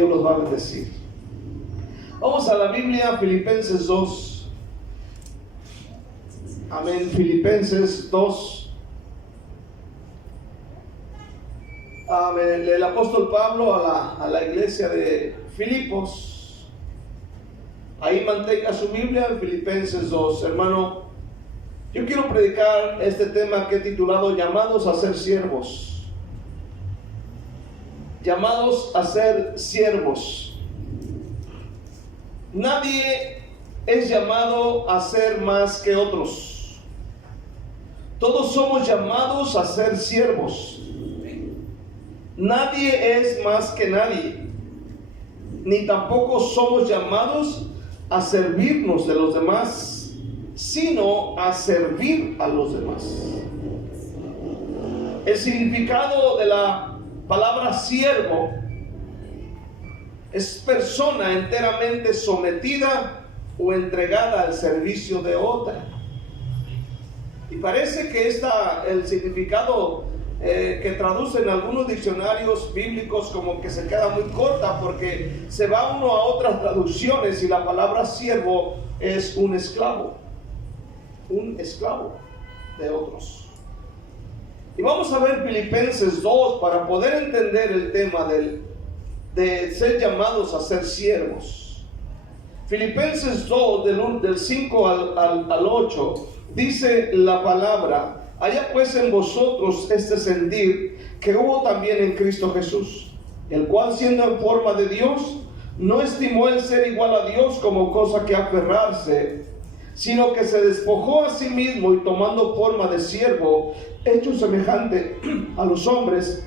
Dios los va a bendecir. Vamos a la Biblia, Filipenses 2. Amén, Filipenses 2. Amén. El apóstol Pablo a la iglesia de Filipos. Ahí mantenga su Biblia en Filipenses 2. Hermano, yo quiero predicar este tema que he titulado Llamados a ser siervos. Llamados a ser siervos. Nadie es llamado a ser más que otros. Todos somos llamados a ser siervos. Nadie es más que nadie. Ni tampoco somos llamados a servirnos de los demás, sino a servir a los demás. El significado de la palabra siervo es persona enteramente sometida o entregada al servicio de otra. Y parece que el significado que traducen algunos diccionarios bíblicos como que se queda muy corta, porque se va uno a otras traducciones y la palabra siervo es un esclavo de otros. Y vamos a ver Filipenses 2 para poder entender el tema de ser llamados a ser siervos. Filipenses 2 del 5 al 8 dice la palabra: haya pues en vosotros este sentir que hubo también en Cristo Jesús, el cual siendo en forma de Dios, no estimó el ser igual a Dios como cosa que aferrarse, sino que se despojó a sí mismo y tomando forma de siervo, hecho semejante a los hombres,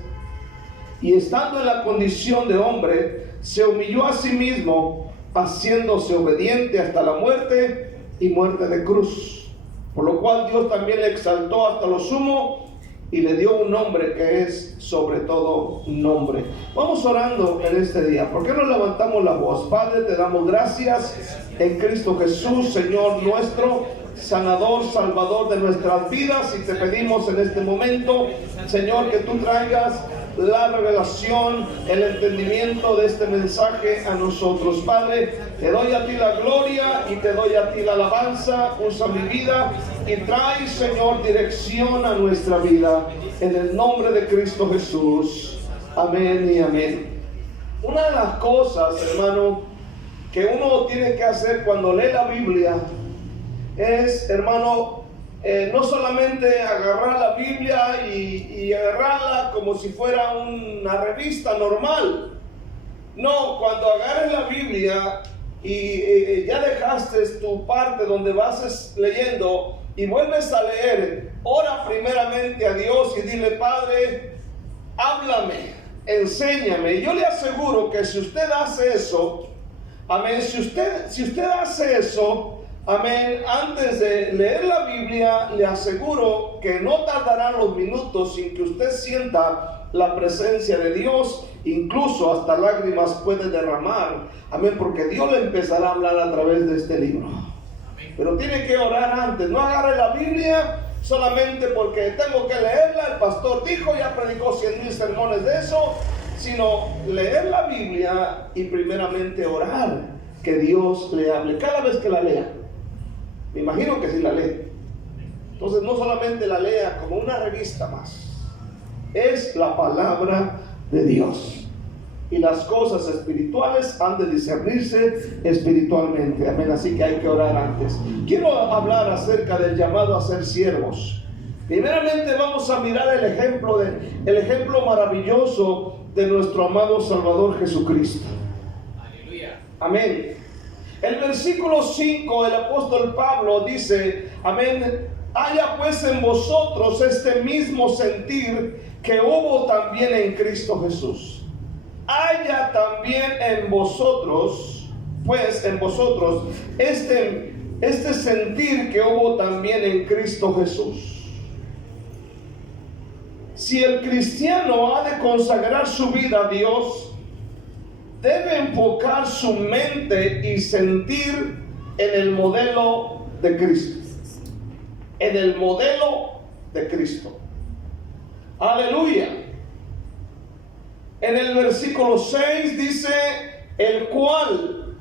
y estando en la condición de hombre, se humilló a sí mismo, haciéndose obediente hasta la muerte y muerte de cruz. Por lo cual Dios también le exaltó hasta lo sumo y le dio un nombre que es sobre todo nombre. Vamos orando en este día. ¿Por qué no levantamos la voz? Padre, te damos gracias en Cristo Jesús, Señor nuestro, sanador, salvador de nuestras vidas, y te pedimos en este momento, Señor, que tú traigas la revelación, el entendimiento de este mensaje a nosotros. Padre, te doy a ti la gloria y te doy a ti la alabanza. Usa mi vida y trae, Señor, dirección a nuestra vida, en el nombre de Cristo Jesús. Amén y amén. Una de las cosas, hermano, que uno tiene que hacer cuando lee la Biblia es, hermano, no solamente agarrar la Biblia y agarrarla como si fuera una revista normal. No, cuando agarres la Biblia y ya dejaste tu parte donde vas leyendo y vuelves a leer, ora primeramente a Dios y dile: Padre, háblame, enséñame. Y yo le aseguro que si usted hace eso, amén, si usted hace eso, amén, antes de leer la Biblia, le aseguro que no tardarán los minutos sin que usted sienta la presencia de Dios. Incluso hasta lágrimas puede derramar, amén, porque Dios le empezará a hablar a través de este libro. Pero tiene que orar antes. No agarre la Biblia solamente porque tengo que leerla, el pastor dijo, ya predicó 100,000 sermones de eso, sino leer la Biblia y primeramente orar que Dios le hable cada vez que la lea. Me imagino que sí la lee. Entonces no solamente la lea como una revista más, es la palabra de Dios. Y las cosas espirituales han de discernirse espiritualmente. Amén. Así que hay que orar antes. Quiero hablar acerca del llamado a ser siervos. Primeramente vamos a mirar el ejemplo maravilloso de nuestro amado Salvador Jesucristo. Aleluya. Amén. El versículo 5, el apóstol Pablo dice, amén: haya pues en vosotros este mismo sentir que hubo también en Cristo Jesús. Haya también en vosotros, pues en vosotros, este sentir que hubo también en Cristo Jesús. Si el cristiano ha de consagrar su vida a Dios, debe enfocar su mente y sentir en el modelo de Cristo. En el modelo de Cristo. Aleluya. En el versículo 6 dice, el cual,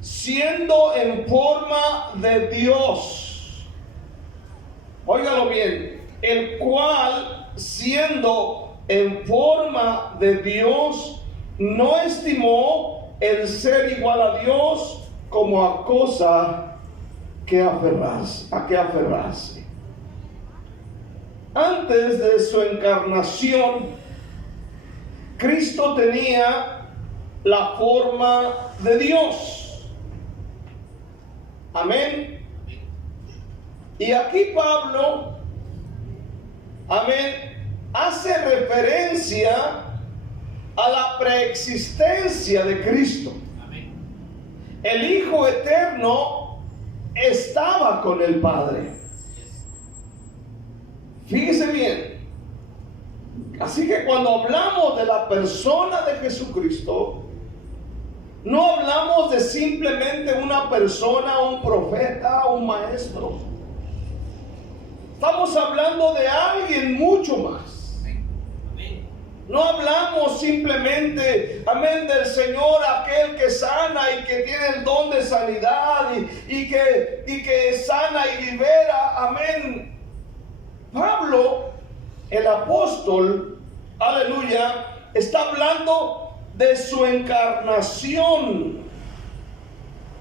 siendo en forma de Dios, óigalo bien, el cual, siendo en forma de Dios, no estimó el ser igual a Dios como a cosa que aferrarse. Antes de su encarnación, Cristo tenía la forma de Dios. Amén. Y aquí Pablo, amén, hace referencia a la preexistencia de Cristo. Amén. El Hijo eterno estaba con el Padre. Fíjese bien. Así que cuando hablamos de la persona de Jesucristo, no hablamos de simplemente una persona, un profeta, un maestro. Estamos hablando de alguien mucho más. No hablamos simplemente, amén, del Señor, aquel que sana y que tiene el don de sanidad y que sana y libera, amén. Pablo, el apóstol, aleluya, está hablando de su encarnación.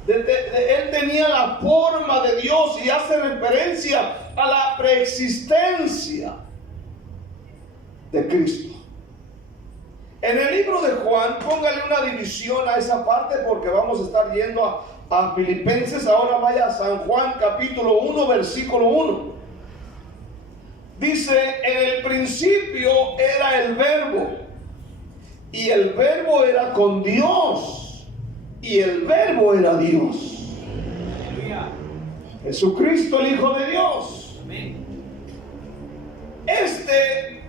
Él tenía la forma de Dios y hace referencia a la preexistencia de Cristo. En el libro de Juan, póngale una división a esa parte porque vamos a estar yendo a Filipenses. Ahora vaya a San Juan capítulo 1, versículo 1. Dice, en el principio era el Verbo, y el Verbo era con Dios, y el Verbo era Dios. Aleluya. Jesucristo, el Hijo de Dios. Amén. Este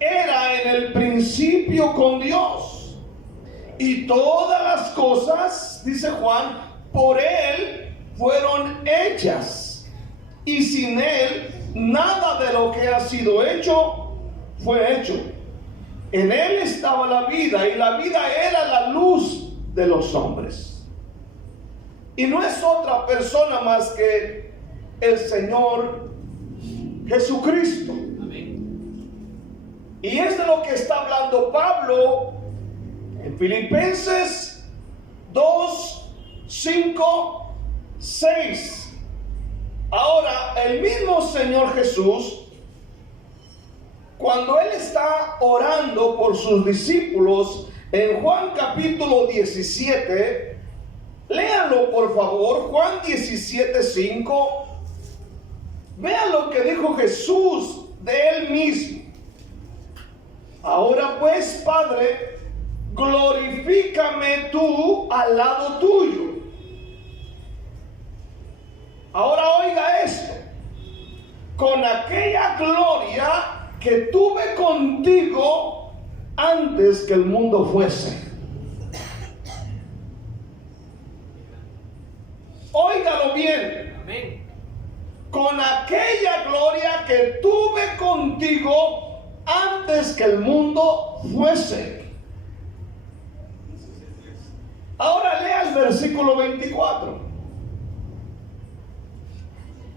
era en el principio con Dios, y todas las cosas, dice Juan, por Él fueron hechas, y sin Él nada de lo que ha sido hecho fue hecho. En Él estaba la vida, y la vida era la luz de los hombres. Y no es otra persona más que el Señor Jesucristo. Y es de lo que está hablando Pablo en Filipenses 2, 5, 6. Ahora, el mismo Señor Jesús, cuando Él está orando por sus discípulos, en Juan capítulo 17, léanlo por favor, Juan 17, 5. Vean lo que dijo Jesús de Él mismo. Ahora pues, Padre, glorifícame tú al lado tuyo. Ahora oiga esto, con aquella gloria que tuve contigo antes que el mundo fuese. Óigalo bien. Amén. Con aquella gloria que tuve contigo antes que el mundo fuese. Ahora lea el versículo 24.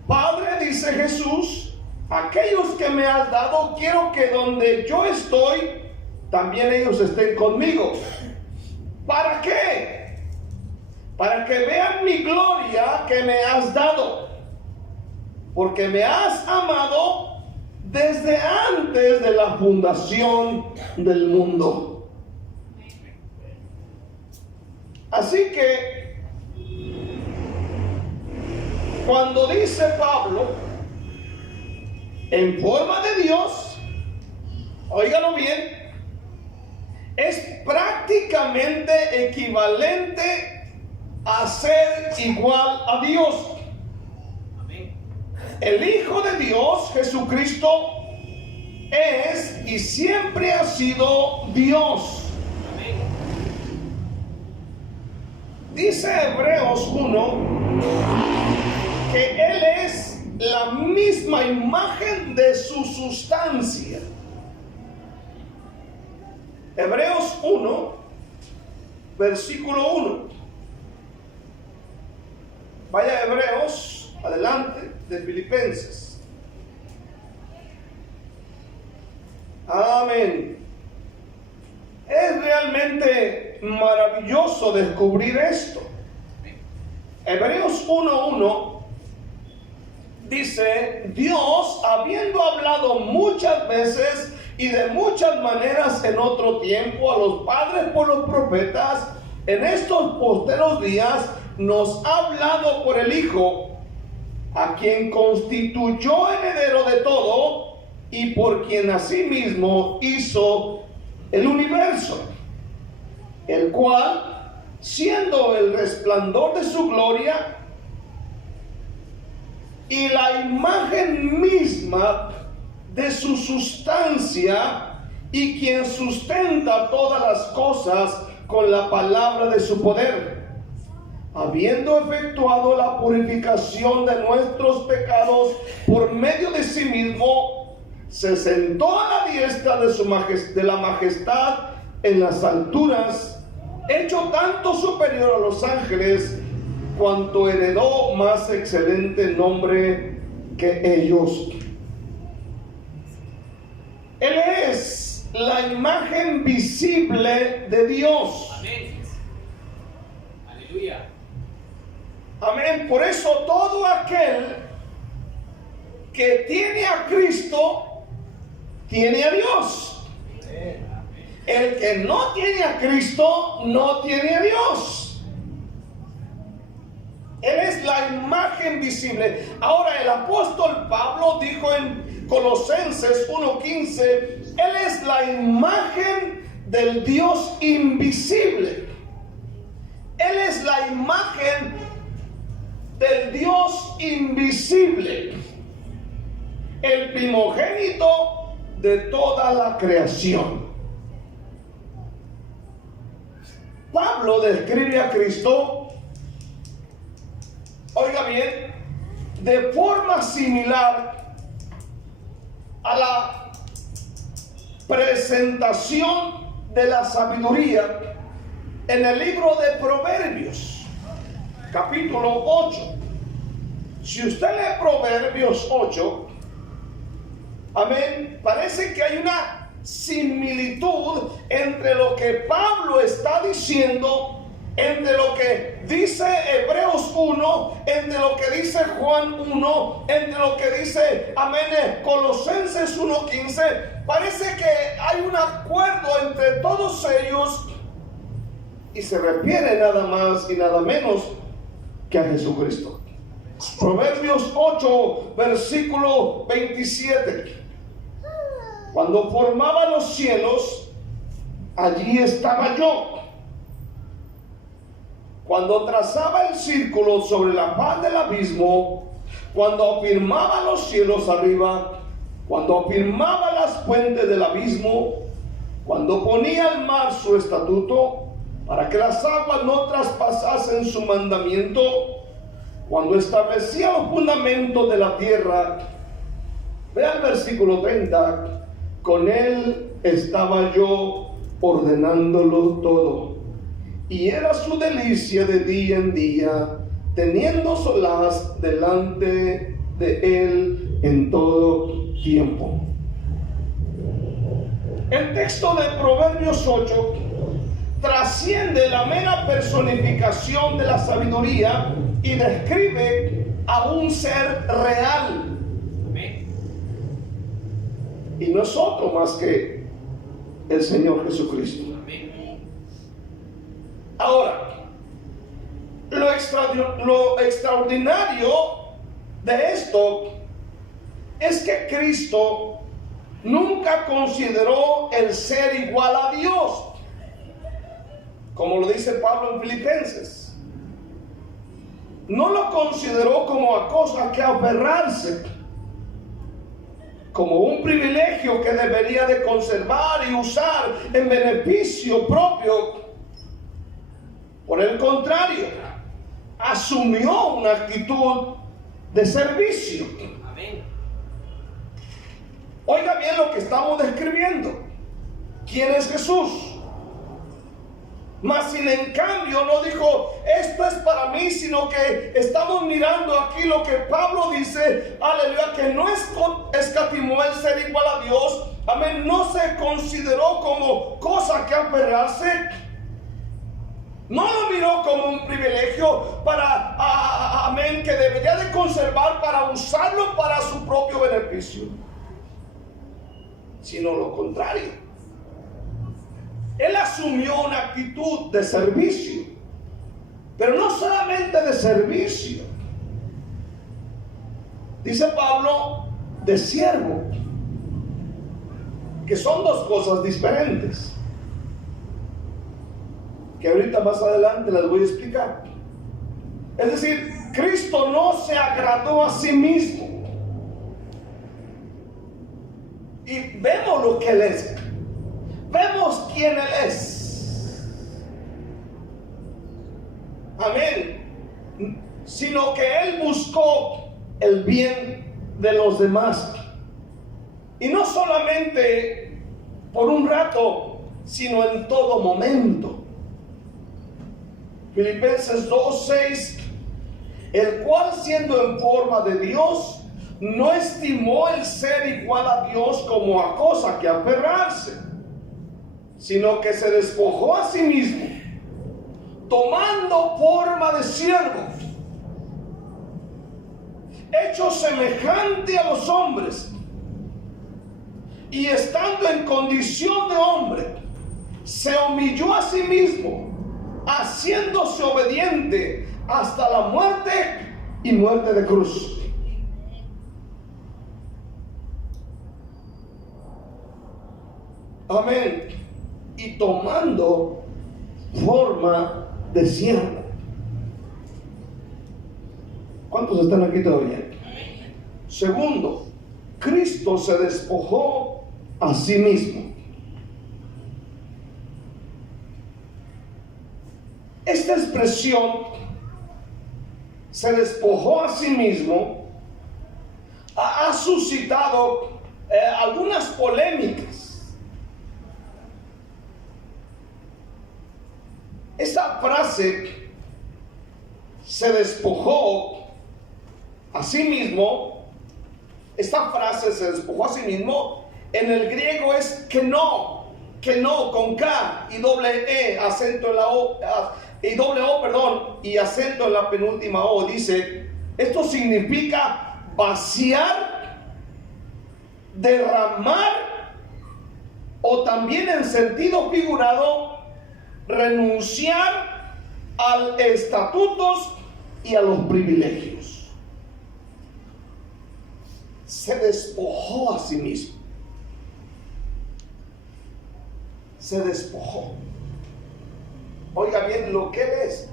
Padre, dice Jesús, aquellos que me has dado, quiero que donde yo estoy, también ellos estén conmigo. ¿Para qué? Para que vean mi gloria que me has dado, porque me has amado desde antes de la fundación del mundo. Así que cuando dice Pablo en forma de Dios, óigalo bien, es prácticamente equivalente a ser igual a Dios. El Hijo de Dios, Jesucristo, es y siempre ha sido Dios. Amén. Dice Hebreos 1 que Él es la misma imagen de su sustancia. Hebreos 1, versículo 1. Vaya a Hebreos, adelante, de Filipenses. Amén. Es realmente maravilloso descubrir esto. Hebreos 1:1 dice: Dios, habiendo hablado muchas veces y de muchas maneras en otro tiempo a los padres por los profetas, en estos posteros días nos ha hablado por el Hijo, a quien constituyó heredero de todo y por quien asimismo hizo el universo, el cual, siendo el resplandor de su gloria y la imagen misma de su sustancia, y quien sustenta todas las cosas con la palabra de su poder, habiendo efectuado la purificación de nuestros pecados por medio de sí mismo, se sentó a la diestra de la majestad en las alturas, hecho tanto superior a los ángeles, cuanto heredó más excelente nombre que ellos. Él es la imagen visible de Dios. Amén. Aleluya. Amén. Por eso todo aquel que tiene a Cristo tiene a Dios. El que no tiene a Cristo no tiene a Dios. Él es la imagen visible. Ahora el apóstol Pablo dijo en Colosenses 1:15, Él es la imagen del Dios invisible. Él es la imagen del Dios invisible, el primogénito de toda la creación. Pablo describe a Cristo, oiga bien, de forma similar a la presentación de la sabiduría en el libro de Proverbios, capítulo 8. Si usted lee Proverbios 8, amén, parece que hay una similitud entre lo que Pablo está diciendo, entre lo que dice Hebreos 1, entre lo que dice Juan 1, entre lo que dice, amén, Colosenses 1:15. Parece que hay un acuerdo entre todos ellos y se refiere nada más y nada menos que a Jesucristo. Proverbios 8, versículo 27. Cuando formaba los cielos, allí estaba yo. Cuando trazaba el círculo sobre la faz del abismo, cuando afirmaba los cielos arriba, cuando afirmaba las fuentes del abismo, cuando ponía al mar su estatuto, para que las aguas no traspasasen su mandamiento, cuando establecía los fundamentos de la tierra. Vea el versículo 30. Con él estaba yo ordenándolo todo, y era su delicia de día en día, teniendo solaz delante de él en todo tiempo. El texto de Proverbios 8 trasciende la mera personificación de la sabiduría y describe a un ser real. Y no es otro más que el Señor Jesucristo. Ahora, lo extraordinario de esto es que Cristo nunca consideró el ser igual a Dios, como lo dice Pablo en Filipenses. No lo consideró como a cosa que aferrarse, como un privilegio que debería de conservar y usar en beneficio propio. Por el contrario, asumió una actitud de servicio. Amén. Oiga bien lo que estamos describiendo. ¿Quién es Jesús? Mas sin en cambio no dijo, esto es para mí, sino que estamos mirando aquí lo que Pablo dice, aleluya, que no escatimó el ser igual a Dios, amén, no se consideró como cosa que aferrarse, no lo miró como un privilegio para, amén, que debería de conservar para usarlo para su propio beneficio, sino lo contrario. Él asumió una actitud de servicio, pero no solamente de servicio. Dice Pablo, de siervo, que son dos cosas diferentes, que ahorita más adelante las voy a explicar. Es decir, Cristo no se agradó a sí mismo. Y vemos lo que Él es. Vemos quién Él es. Amén. Sino que Él buscó el bien de los demás. Y no solamente por un rato, sino en todo momento. Filipenses 2:6, el cual siendo en forma de Dios, no estimó el ser igual a Dios como a cosa que aferrarse, sino que se despojó a sí mismo, tomando forma de siervo, hecho semejante a los hombres, y estando en condición de hombre, se humilló a sí mismo, haciéndose obediente hasta la muerte y muerte de cruz. Amén. Y tomando forma de siervo. ¿Cuántos están aquí todavía? Segundo, Cristo se despojó a sí mismo. Esta expresión, se despojó a sí mismo, ha suscitado algunas polémicas. Esa frase, se despojó a sí mismo, esta frase, se despojó a sí mismo, en el griego es que no, con K y doble E, acento en la O, y doble O, perdón, y acento en la penúltima O. Dice, esto significa vaciar, derramar, o también en sentido figurado, renunciar a los estatutos y a los privilegios. Se despojó a sí mismo. Se despojó. Oiga bien lo que Él es.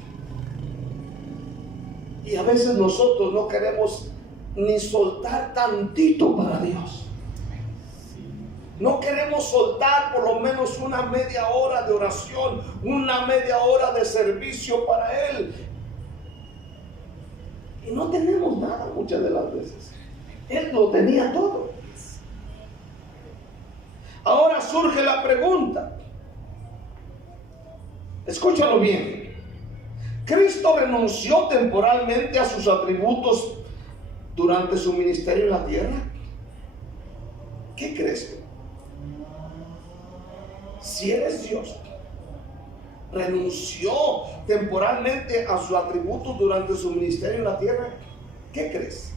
Y a veces nosotros no queremos ni soltar tantito para Dios. No queremos soltar por lo menos una media hora de oración, una media hora de servicio para Él. Y no tenemos nada muchas de las veces. Él lo tenía todo. Ahora surge la pregunta. Escúchalo bien. ¿Cristo renunció temporalmente a sus atributos durante su ministerio en la tierra? ¿Qué crees tú? Si eres Dios, renunció temporalmente a sus atributos durante su ministerio en la tierra, ¿qué crees?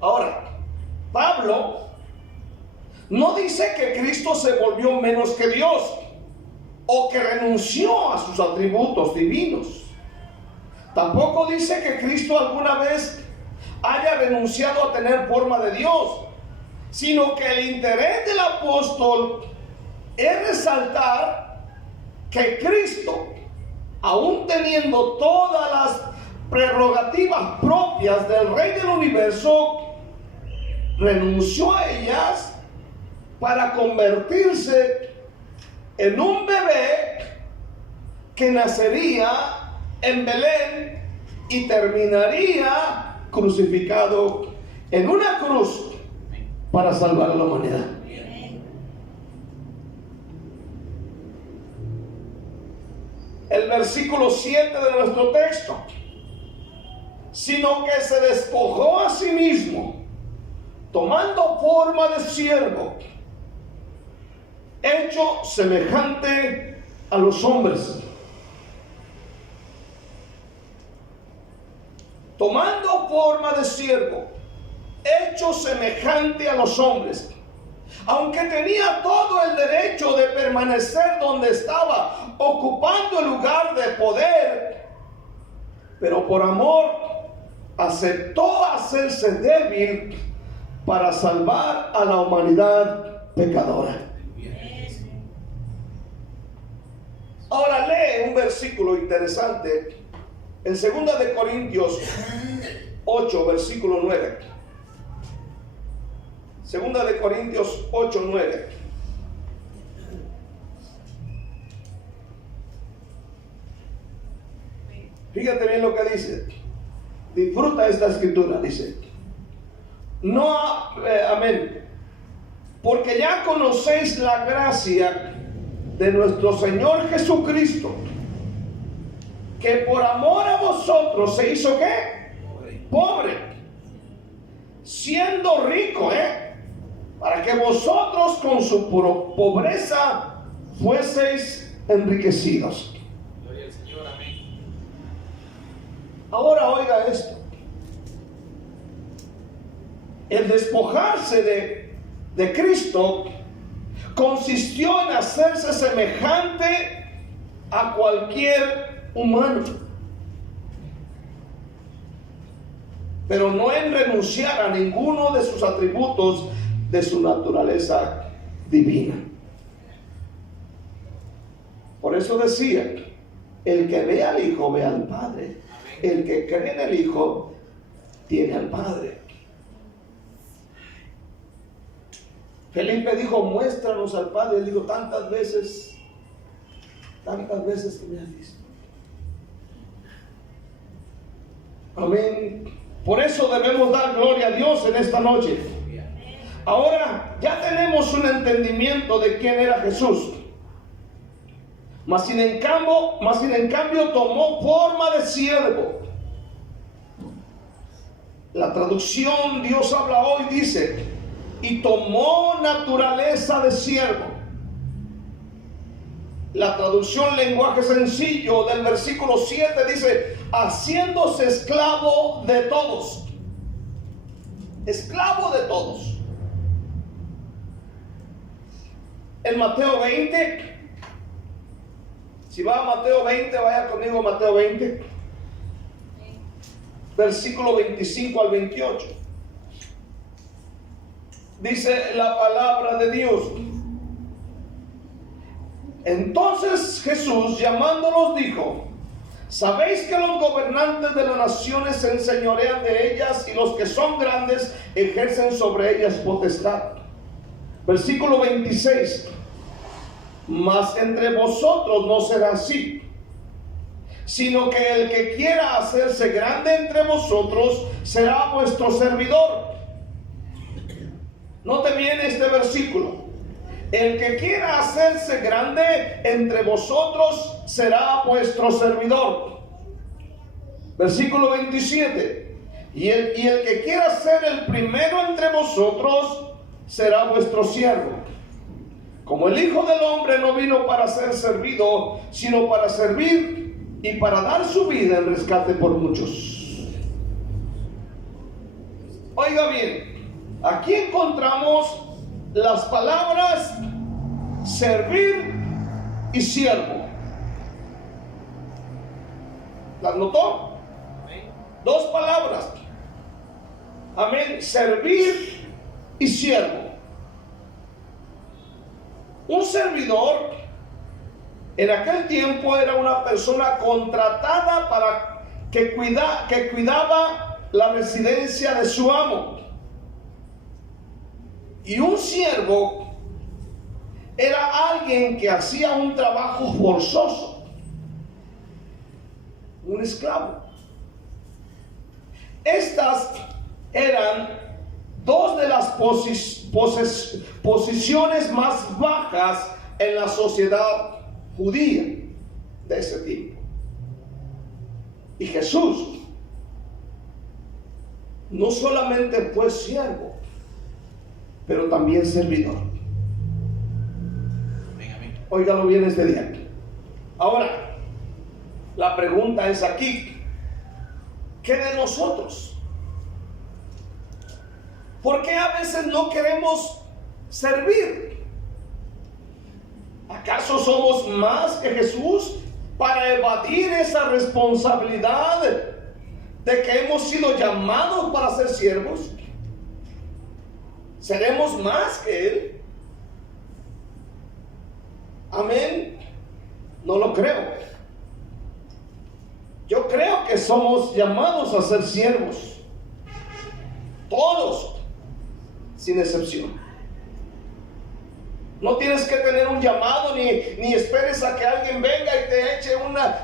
Ahora, Pablo no dice que Cristo se volvió menos que Dios o que renunció a sus atributos divinos. Tampoco dice que Cristo alguna vez haya renunciado a tener forma de Dios, sino que el interés del apóstol es resaltar que Cristo, aún teniendo todas las prerrogativas propias del Rey del Universo, renunció a ellas para convertirse en un bebé que nacería en Belén y terminaría crucificado en una cruz para salvar a la humanidad. el versículo 7 de nuestro texto, sino que se despojó a sí mismo, tomando forma de siervo, hecho semejante a los hombres. Tomando forma de siervo, hecho semejante a los hombres. Aunque tenía todo el derecho de permanecer donde estaba, ocupando el lugar de poder, pero por amor aceptó hacerse débil para salvar a la humanidad pecadora. Ahora lee un versículo interesante en 2 de Corintios 8, versículo 9. 2 de Corintios 8, 9. Fíjate bien lo que dice. Disfruta esta escritura, dice. No, amén. Porque ya conocéis la gracia de nuestro Señor Jesucristo, que por amor a vosotros se hizo ¿qué? Pobre, siendo rico, para que vosotros con su pobreza fueseis enriquecidos. Gloria al Señor, amén. Ahora oiga esto. El despojarse de Cristo consistió en hacerse semejante a cualquier humano, pero no en renunciar a ninguno de sus atributos de su naturaleza divina. Por eso decía, el que ve al Hijo ve al Padre. El que cree en el Hijo tiene al Padre. Felipe dijo, muéstranos al Padre. Él dijo, tantas veces que me has visto. Amén. Por eso debemos dar gloria a Dios en esta noche. Ahora ya tenemos un entendimiento de quién era Jesús. Mas sin en cambio tomó forma de siervo. La traducción Dios habla hoy dice, y tomó naturaleza de siervo. La traducción lenguaje sencillo del versículo 7 dice, haciéndose esclavo de todos. Esclavo de todos. En Mateo 20, si va a Mateo 20, vaya conmigo a Mateo 20, versículo 25 al 28. Dice la palabra de Dios. Entonces Jesús, llamándolos, dijo, ¿sabéis que los gobernantes de las naciones se enseñorean de ellas y los que son grandes ejercen sobre ellas potestad? Versículo 26. Mas entre vosotros no será así, sino que el que quiera hacerse grande entre vosotros será vuestro servidor. Note bien este versículo. El que quiera hacerse grande entre vosotros será vuestro servidor. Versículo 27. Y el que quiera ser el primero entre vosotros será vuestro siervo. Como el Hijo del Hombre no vino para ser servido, sino para servir y para dar su vida en rescate por muchos. Oiga bien, aquí encontramos las palabras servir y siervo. ¿Las notó? Amén. Dos palabras. Amén. Servir y siervo. Un servidor en aquel tiempo era una persona contratada para que cuidaba la residencia de su amo. Y un siervo era alguien que hacía un trabajo forzoso, un esclavo. Estas eran dos de las posiciones más bajas en la sociedad judía. de ese tipo. Y Jesús no solamente fue siervo, pero también servidor. Óigalo bien este día. Ahora, la pregunta es aquí: ¿qué de nosotros? ¿Por qué a veces no queremos servir? ¿Acaso somos más que Jesús para evadir esa responsabilidad de que hemos sido llamados para ser siervos? ¿Seremos más que Él? Amén. No lo creo. Yo creo que somos llamados a ser siervos. Todos, sin excepción. No tienes que tener un llamado ni esperes a que alguien venga y te eche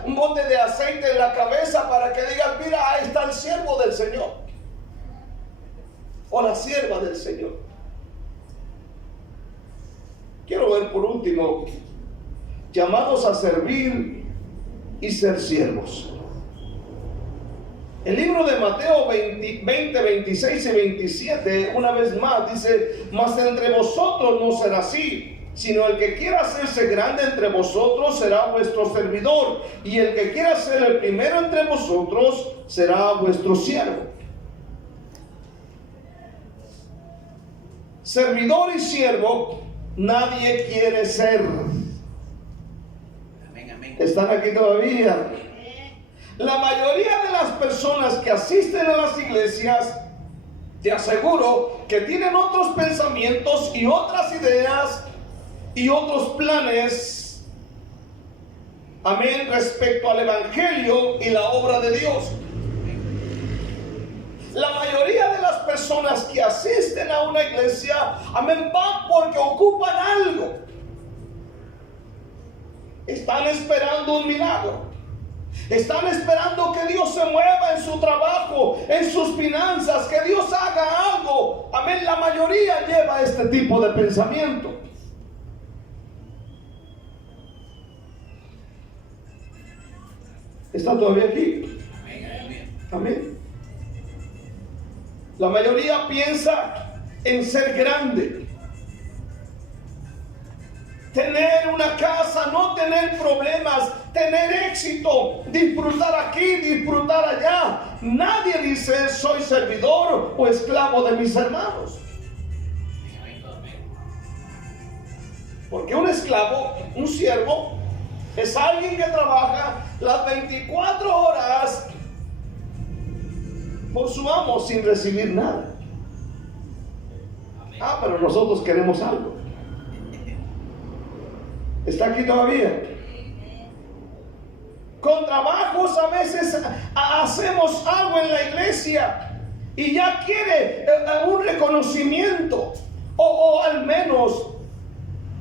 un bote de aceite en la cabeza para que digas: mira, ahí está el siervo del Señor o la sierva del Señor. Quiero ver por último, llamados a servir y ser siervos. El libro de Mateo 20, 26 y 27, una vez más, dice: mas entre vosotros no será así, sino el que quiera hacerse grande entre vosotros será vuestro servidor, y el que quiera ser el primero entre vosotros será vuestro siervo. Servidor y siervo, nadie quiere ser. ¿Están aquí todavía? La mayoría de las personas que asisten a las iglesias, te aseguro que tienen otros pensamientos y otras ideas y otros planes, amén, respecto al evangelio y la obra de Dios. La mayoría de las personas que asisten a una iglesia, amén, van porque ocupan algo. Están esperando un milagro. Están esperando que Dios se mueva en su trabajo, en sus finanzas, que Dios haga algo. Amén. La mayoría lleva este tipo de pensamiento. ¿Está todavía aquí? Amén. La mayoría piensa en ser grande, tener una casa, no tener problemas, tener éxito, disfrutar aquí, disfrutar allá. Nadie dice: soy servidor o esclavo de mis hermanos. Porque un esclavo, un siervo, es alguien que trabaja las 24 horas por su amo sin recibir nada. Pero nosotros queremos algo. ¿Está aquí todavía? Con trabajos a veces hacemos algo en la iglesia y ya quiere un reconocimiento o al menos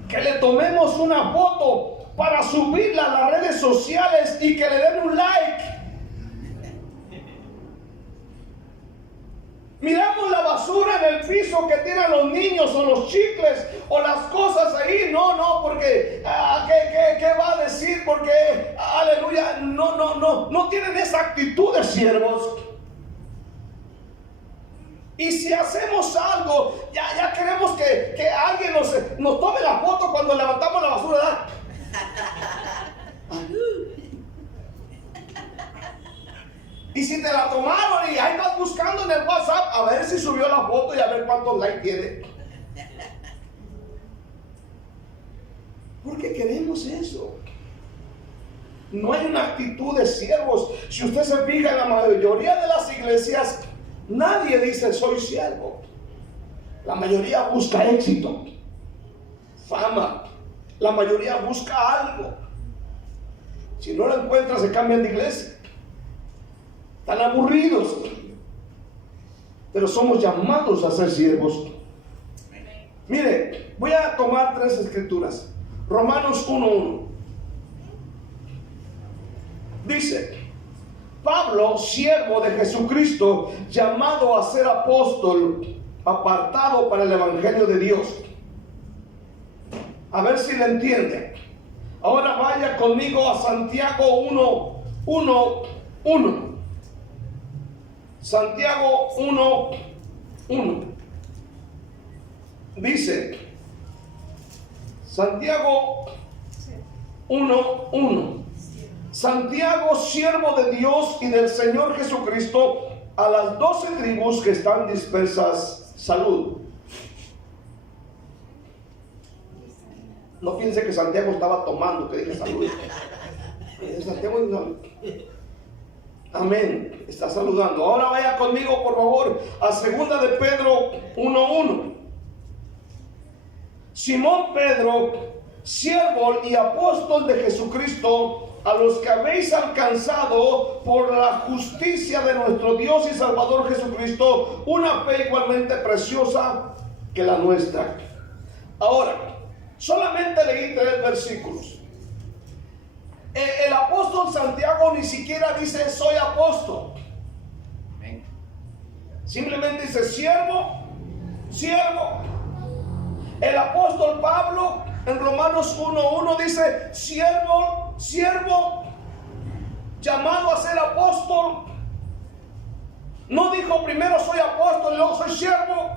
que le tomemos una foto para subirla a las redes sociales y que le den un like. Miramos la basura en el piso que tienen los niños o los chicles o las cosas ahí. No, porque ¿qué va a decir? Porque, aleluya, no tienen esa actitud de siervos. Y si hacemos algo, ya queremos que alguien nos tome la foto cuando levantamos la basura, ¿verdad? Y si te la tomaron y ahí vas buscando en el WhatsApp a ver si subió la foto y a ver cuántos likes tiene. Porque queremos eso. No hay una actitud de siervos. Si usted se fija en la mayoría de las iglesias, nadie dice: soy siervo. La mayoría busca éxito, fama. La mayoría busca algo. Si no lo encuentra, se cambian de iglesia. Están aburridos. Pero somos llamados a ser siervos. Mire, voy a tomar 3 escrituras. Romanos 1:1 dice: Pablo, siervo de Jesucristo, llamado a ser apóstol, apartado para el evangelio de Dios. A ver si le entiende. Ahora vaya conmigo a Santiago 1:1. Santiago 1:1. Dice, Santiago 1:1. Santiago, siervo de Dios y del Señor Jesucristo, a las 12 tribus que están dispersas, salud. No piense que Santiago estaba tomando, que dije salud. Santiago, no. Amén, está saludando. Ahora vaya conmigo, por favor, a 2 de Pedro 1:1. Simón Pedro, siervo y apóstol de Jesucristo, a los que habéis alcanzado por la justicia de nuestro Dios y Salvador Jesucristo una fe igualmente preciosa que la nuestra. Ahora, solamente leí 3 versículos. El apóstol Santiago ni siquiera dice soy apóstol. Simplemente dice siervo. El apóstol Pablo en Romanos 1:1 dice siervo, llamado a ser apóstol. No dijo primero soy apóstol y luego soy siervo.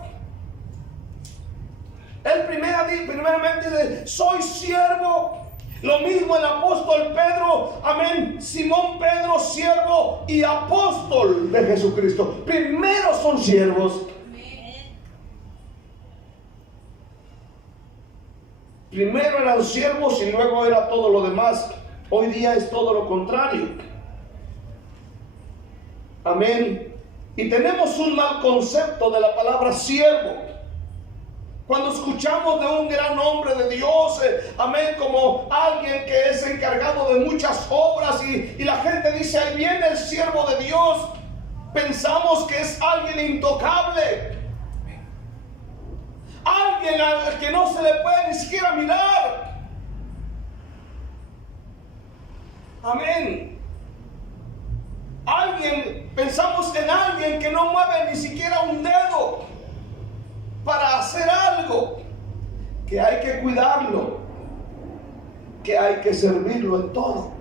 Él primeramente dice soy siervo. Lo mismo el apóstol Pedro, amén, Simón Pedro, siervo y apóstol de Jesucristo. Primero son siervos. Primero eran siervos y luego era todo lo demás. Hoy día es todo lo contrario. Amén. Y tenemos un mal concepto de la palabra siervo. Cuando escuchamos de un gran hombre de Dios, amén, como alguien que es encargado de muchas obras y la gente dice, ahí viene el siervo de Dios, pensamos que es alguien intocable, alguien al que no se le puede ni siquiera mirar. Amén. Pensamos en alguien que no mueve ni siquiera un dedo para hacer algo, que hay que cuidarlo, que hay que servirlo en todo.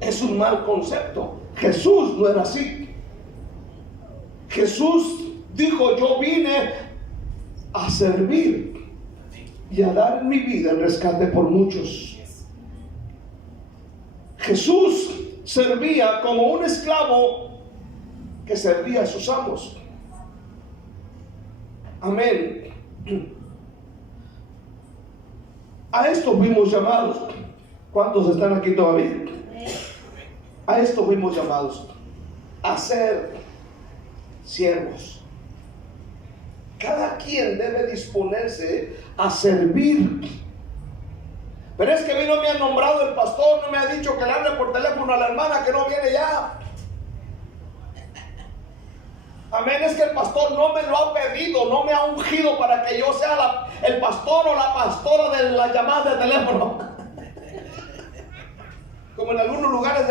Es un mal concepto. Jesús no era así. Jesús dijo, yo vine a servir y a dar mi vida en rescate por muchos. Jesús servía como un esclavo que servía a sus amos. Amén. A esto fuimos llamados. ¿Cuántos están aquí todavía? A esto fuimos llamados, a ser siervos. Cada quien debe disponerse a servir. Pero es que a mí no me ha nombrado el pastor, no me ha dicho que le hable por teléfono a la hermana que no viene ya. Amén, es que el pastor no me lo ha pedido, no me ha ungido para que yo sea el pastor o la pastora de las llamadas de teléfono. Como en algunos lugares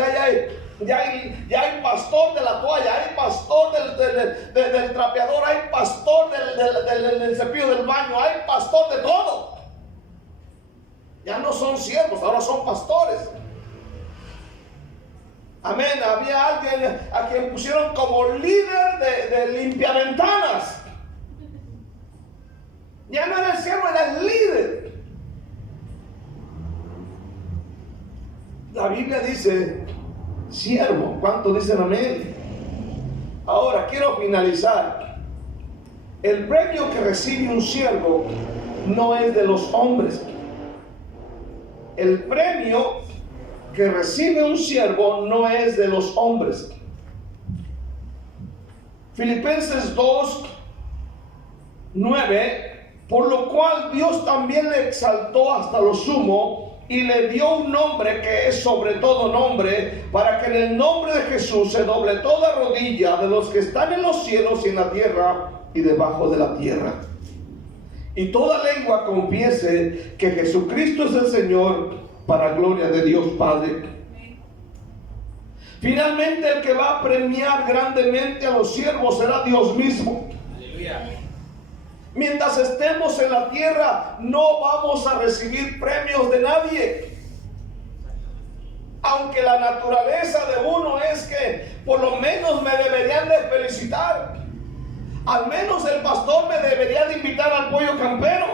ya hay pastor de la toalla, hay pastor del trapeador, hay pastor del cepillo del baño, hay pastor de todo. Ya no son siervos, ahora son pastores. Amén, había alguien a quien pusieron como líder de limpiaventanas. Ya no era el siervo, era el líder. La Biblia dice siervo. ¿Cuántos dicen amén? Ahora quiero finalizar. El premio que recibe un siervo no es de los hombres. El premio que recibe un siervo no es de los hombres. Filipenses 2:9, por lo cual Dios también le exaltó hasta lo sumo y le dio un nombre que es sobre todo nombre, para que en el nombre de Jesús se doble toda rodilla de los que están en los cielos y en la tierra y debajo de la tierra, y toda lengua confiese que Jesucristo es el Señor, para gloria de Dios Padre. Finalmente el que va a premiar grandemente a los siervos será Dios mismo. Aleluya. Mientras estemos en la tierra, no vamos a recibir premios de nadie. Aunque la naturaleza de uno es que por lo menos me deberían de felicitar. Al menos el pastor me debería de invitar al pollo campero,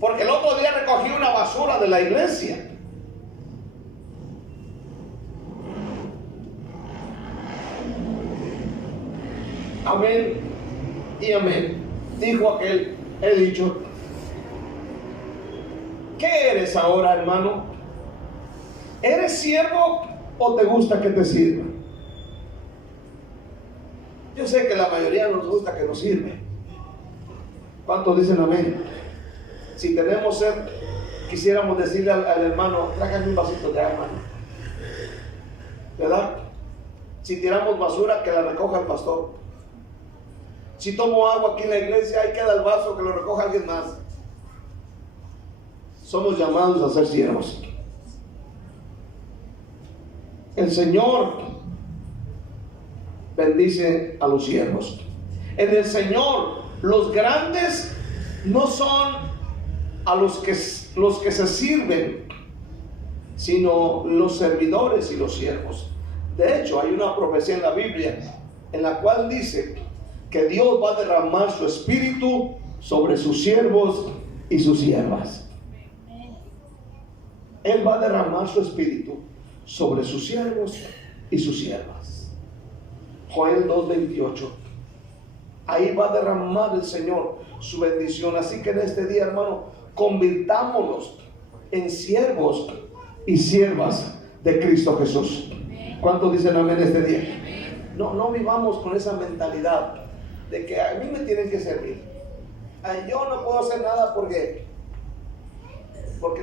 porque el otro día recogí una basura de la iglesia. Amén y amén. Dijo aquel, he dicho. ¿Qué eres ahora, hermano? ¿Eres siervo o te gusta que te sirvan? Yo sé que la mayoría nos gusta que nos sirve. ¿Cuántos dicen amén? Si tenemos sed, quisiéramos decirle al hermano, tráigame un vasito de agua, hermano. ¿Verdad? Si tiramos basura, que la recoja el pastor. Si tomo agua aquí en la iglesia, ahí queda el vaso, que lo recoja alguien más. Somos llamados a ser siervos. El Señor bendice a los siervos. En el Señor, los grandes no son a los que se sirven, sino los servidores y los siervos. De hecho, hay una profecía en la Biblia en la cual dice que Dios va a derramar su espíritu sobre sus siervos y sus siervas. Él va a derramar su espíritu sobre sus siervos y sus siervas. Joel 2:28. Ahí va a derramar el Señor su bendición. Así que en este día, hermano, convirtámonos en siervos y siervas de Cristo Jesús. ¿Cuántos dicen amén este día? No vivamos con esa mentalidad de que a mí me tienen que servir. Yo no puedo hacer nada porque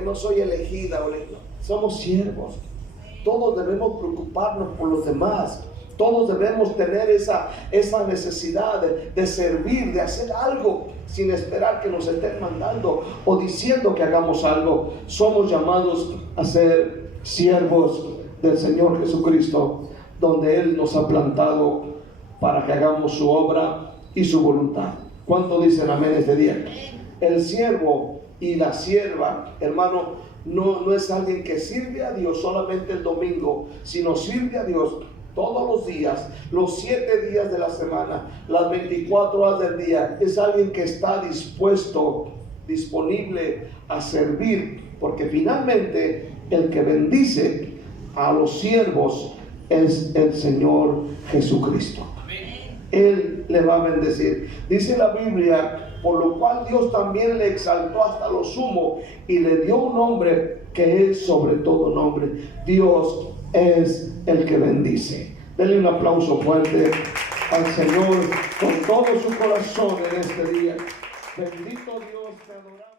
no soy elegida. Somos siervos. Todos debemos preocuparnos por los demás. Todos debemos tener esa necesidad de servir, de hacer algo sin esperar que nos estén mandando o diciendo que hagamos algo. Somos llamados a ser siervos del Señor Jesucristo, donde Él nos ha plantado para que hagamos su obra y su voluntad. ¿Cuánto dicen amén este día? El siervo y la sierva, hermano, no es alguien que sirve a Dios solamente el domingo, sino sirve a Dios todos los días, los 7 días de la semana, las 24 horas del día. Es alguien que está disponible a servir, porque finalmente el que bendice a los siervos es el Señor Jesucristo. Él le va a bendecir. Dice la Biblia, por lo cual Dios también le exaltó hasta lo sumo y le dio un nombre que es sobre todo nombre. Dios es el que bendice. Denle un aplauso fuerte al Señor con todo su corazón en este día. Bendito Dios, te adoramos.